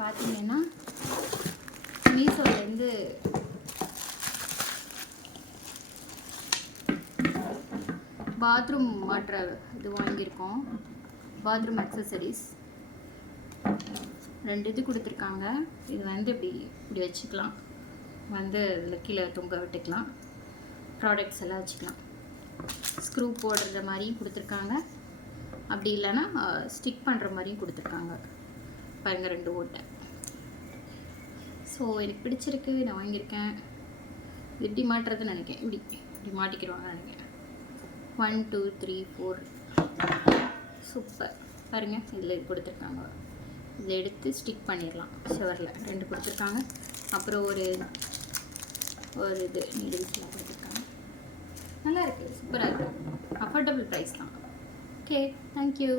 பார்த்தீங்கன்னா மீஷோலேருந்து பாத்ரூம் மாட்டுற இது வாங்கியிருக்கோம். பாத்ரூம் அக்சசரிஸ் 2 இது கொடுத்துருக்காங்க. இது வந்து இப்படி வச்சுக்கலாம், வந்து இதில் கீழே தொங்க விட்டுக்கலாம், ப்ராடக்ட்ஸ் எல்லாம் வச்சுக்கலாம். ஸ்க்ரூ போடுற மாதிரியும் கொடுத்துருக்காங்க, அப்படி இல்லைன்னா ஸ்டிக் பண்ணுற மாதிரியும் கொடுத்துருக்காங்க. பாருங்க 2 ஓட்டை. ஸோ எனக்கு பிடிச்சிருக்கு, நான் வாங்கியிருக்கேன். இது இப்படி மாட்டுறதுன்னு நினைக்கிறேன், இப்படி மாட்டிக்கிடுவாங்க நினைக்கிறேன். 1 2 3 4 சூப்பர். பாருங்கள், இதில் இது கொடுத்துருக்காங்க. இதை எடுத்து ஸ்டிக் பண்ணிடலாம் ஷவரில். 2 கொடுத்துருக்காங்க. அப்புறம் ஒரு இது நீடில்ஸ்லாம் கொடுத்துருக்காங்க. நல்லா இருக்குது, சூப்பராக இருக்குது. அஃபோர்டபுள் ப்ரைஸ் தான். Okay, thank you.